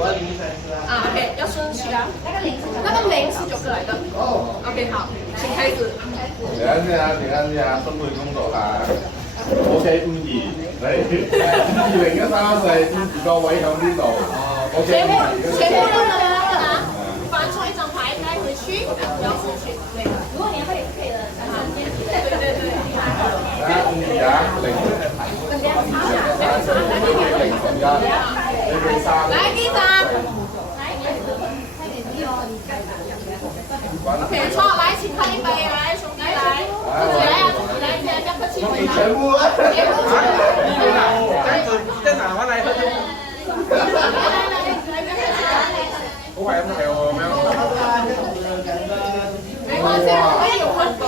啊 ，OK， 要顺序啊。那个零是9个来的。哦。OK， 好，请開始。停先啊，停先，分配工作嚇。OK， 52，嚟2013，14，個位向邊度？OK。全部都能拿，翻出一張牌帶回去，不要出去。對。如果年會也是可以的。對對對。52啊，0。來第三。OK， 錯，來請喝一杯，來兄弟來，來啊，來，不要客氣。全部啊！真難玩嚟，好係咁嘅喎，咁樣。沒關係，我們有很多，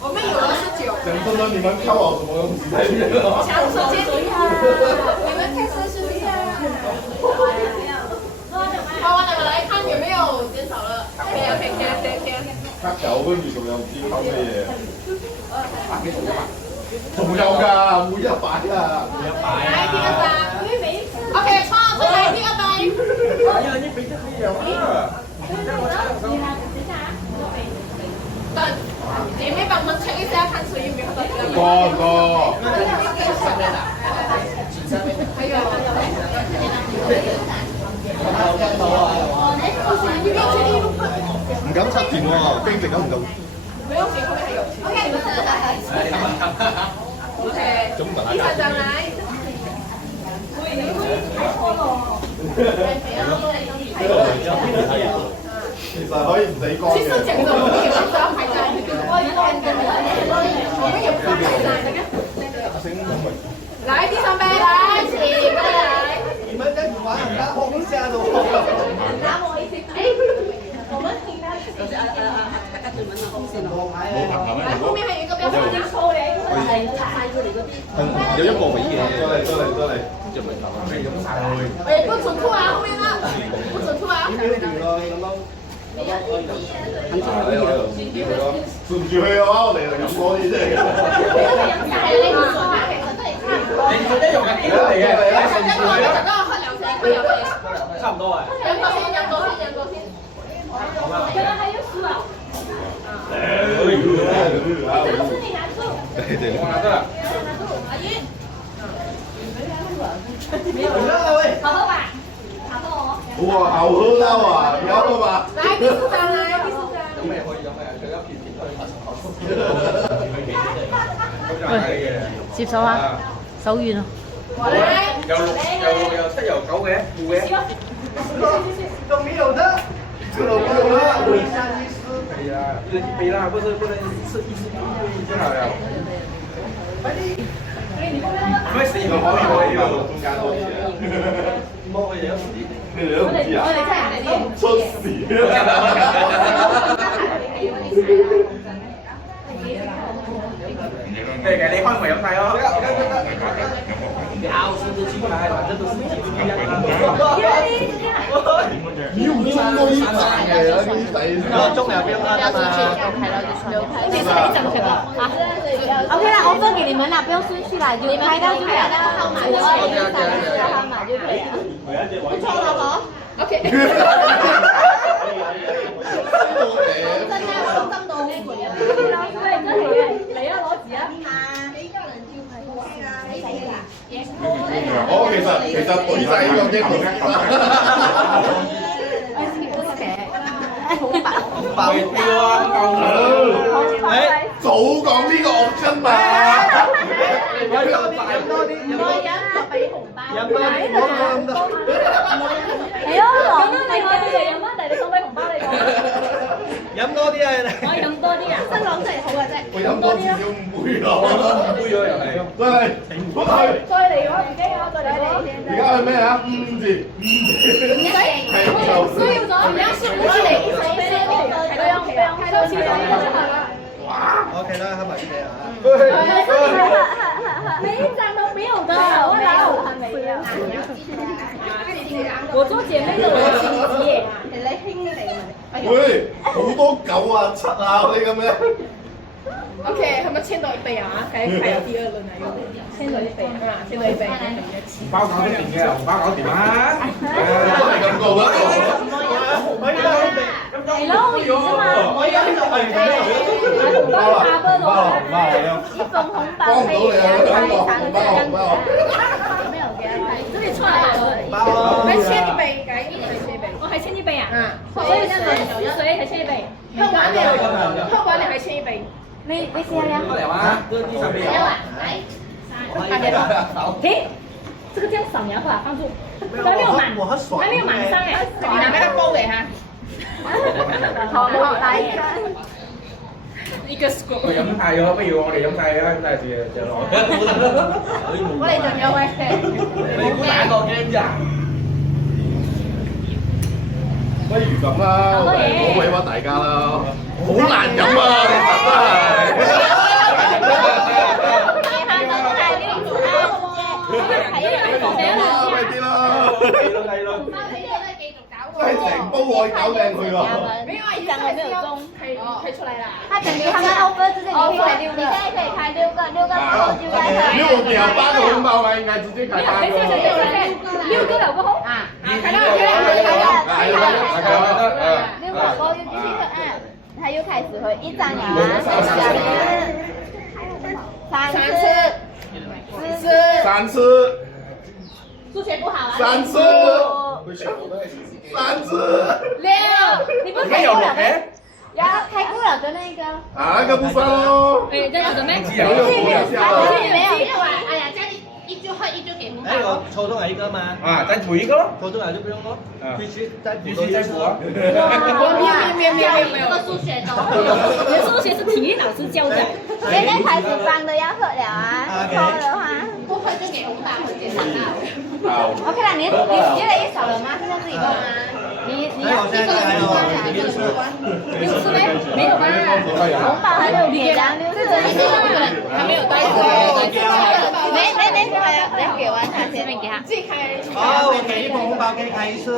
我們有29。講真的，你們看我什麼東西在裡面？搶手接力啊！你們開始試一下。好，我哋來看有沒有減少了。OK。黑狗跟住仲有唔知搞咩嘢？仲有㗎，每一擺啊！來第二杯。OK， 錯，再來第二杯。你俾得可以啊！等，姐妹幫我們 check 一下，看誰有沒有喝到第二杯。個。還有。唔敢插電喎，經歷都唔夠。沒有結，後面還有。OK。第三張來。其實可以唔使乾嘅。其實講的我們也不知道排在。我們也不知道排在那個。來第三杯，來，請過來。你們這樣玩很大風下的喎。我們聽他。來，後面還有一個標準。有一個位嘅。多嚟。哎，不准吐啊！後面啊，不准吐啊！順住去嘅話，我哋就飲多啲啫。你做一樣嘅機會嚟嘅，順住去啦。差唔多啊。飲過先。原來還有輸啊！我拿得了。阿姨。好喝吧，好喝哦。哇，好喝到啊！你要喝嗎？來第四張，來第四張。有咩可以？除咗片接手啊，手軟啊。有6、有7、有9嘅，負嘅。都沒有的，這都沒有的。可以啊，一人1杯啦，不能吃一次就好了。唔係4個可以喎，中間多啲嘅。冇可以有啲。你哋都唔知啊？出事對嘅，你開門飲晒咯。是不是反正都是幾不一樣你用中都一賺嘅，有啲抵。中兩邊啦，其實可以整全部啊。OK 啦，我分給你們啦，不用順序啦，就拍到就拍到號碼就可以，號碼就可以了。不錯啦，嗬。OK。真係我心到呢個人。對，真係嘅，嚟啊，攞紙啊。我其實懟晒呢個機會。爆票啊！早講呢個 option 嘛。飲多啲，唔係飲就俾紅包。飲多啲，唔好咁多。係咯，咁樣你我哋飲翻嚟，你送俾紅包你講。飲多啲啊！我飲多啲啊，新郎真係好嘅啫。我飲多至少5杯咯。5杯咗又係。真係，我係。再嚟我自己啊，再嚟我。而家係咩啊？5字。所以我們要是不是得一層一層的，開到7層就好了。OK 啦，喝埋啲啊。每一張都沒有的，我哪有還沒有？我做姐妹的我親姐，你兄弟。喂，好多9啊、7啊嗰啲咁樣。OK，他們簽到1杯啊，還有第2輪啊，有簽到1杯啊，簽到1杯。紅包搞得掂嘅，紅包搞掂啊！都係咁一份红包可以给他开3个这样子啊，没有给他开，这里错了，还欠一杯，改一杯，我还欠1杯啊，所以那个所以才欠1杯，喝完了还欠一杯。没吃了。停，这个这样扫描吧，放住，还没有满，还没有满上哎，你拿那个包给他，好来一個 scoop。我飲太咗，不如我哋飲晒啦，飲晒住就落。我哋仲有位你估打個 game 咋？不如咁啦，唔好委屈大家啦，好難飲啊，其實真係。快啲啦！真係成煲愛搞靚佢喎。沒有啊，一陣還沒有中，可以出來啦。他等於他們 offer 之前你可以開6個，你現在可以開6個，6個之後就開6個幾啊？8個紅包嘛，應該直接開8個。6個了過後啊，開了， 6個過後就繼續按，他又開始回1張牙，3次，數學不好啊3次，6，你不開有過了6嘅？要開過了的那個。啊，那個不算咯。哎，這樣子的咩？知啊。沒有，哎呀，這樣一就喝一就給紅包。哎，我抽中了一個嗎？啊，再補一個咯。抽中了就不用咯。必須再補必須再補啊。沒有，這個數學都你的數學是體育老師教的。現在開始幫的要喝了啊，喝的話。不喝就給紅包，很簡單啦。 OK 啦，你越來越少了嗎？現在自己夠嗎？你要現在還有6次。6次沒？沒有吧？紅包還沒有給的，6次還沒有帶過，沒，來給完他前面給他。自己開。哦，我給一份紅包可以開一次。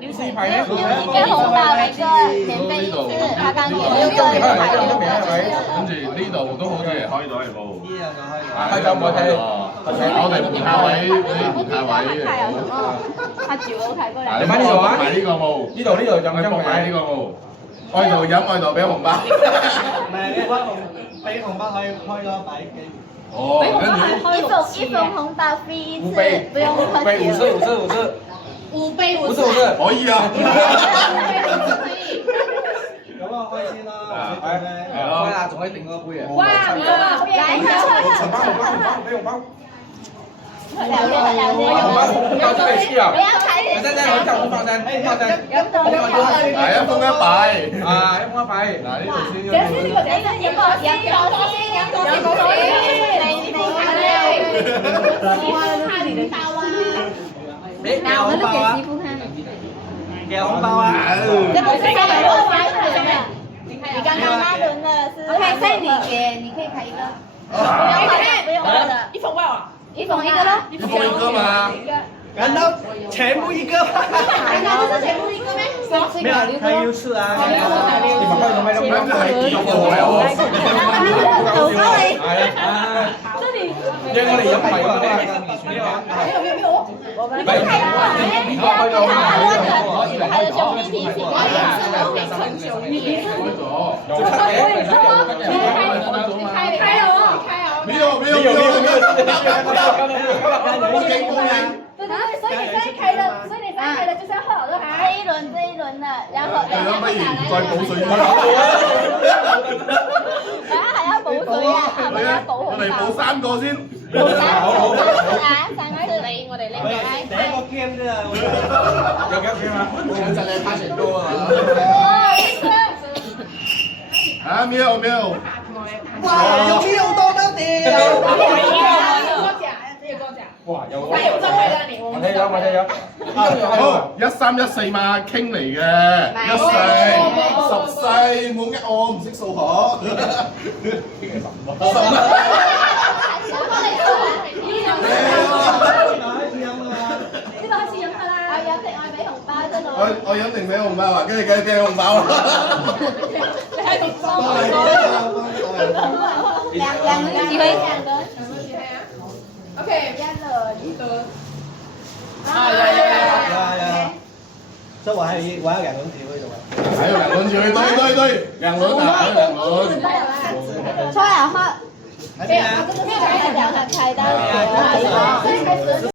6次牌呢？一個紅包一個免費一次，他剛給6個，跟住呢度都好似開咗嚟報。呢兩個開咗。開咗冇睇。我哋門下位，你門下位。他9個開過來。你買呢度啊？買呢個冇。呢度就咁樣買呢個冇。愛度飲，愛度俾紅包。唔係，你俾紅包可以開咗擺幾？哦，一份紅包費一次，不用喝酒。 5杯5次。可以啊。咁我開先啦。開啦，仲可以定個杯啊！哇，你有啊？來，紅包，俾紅包。了解。紅包出嚟黐啊！不要開始。真，我就紅包先，紅包先。係一封一擺。啊，一封一擺。嗱，呢度先。那我們就給媳婦看。給紅包啊！這不是剛剛我發的，你剛剛那輪的是。OK，所以你可以開一個。不用喝的。一封包啊？一封一個咯。一封一個嘛。難道全部一個？難道不是全部一個咩？沒有，還有6次啊！你咪開咗咪咯？咁係幾個喎？這裡。讓我哋飲埋嗰個。還有兄弟提醒我也是都會稱兄弟。開了。沒有，對，所以你現在開了就是要喝好的哈。這一輪的，然後不如再補水啲。還要補水啊！我哋補3個先。補3個你我哋拎過來。第一個 game 啫啊！有幾多啊？我真係拍成多啊！啊，沒有。哇，有沒有多到點？哇，有還有這位啦，你我睇咗。好，13、14嘛，傾嚟嘅，14、14，冇呃我，唔識數學。我飲定俾紅包啊，跟住梗係俾紅包啦。兩個機會。OK，呀！所以我還有2輪機會的嘛。還有2輪機會，對，2輪啊，還有2輪。抽兩盒。還沒啊。開單。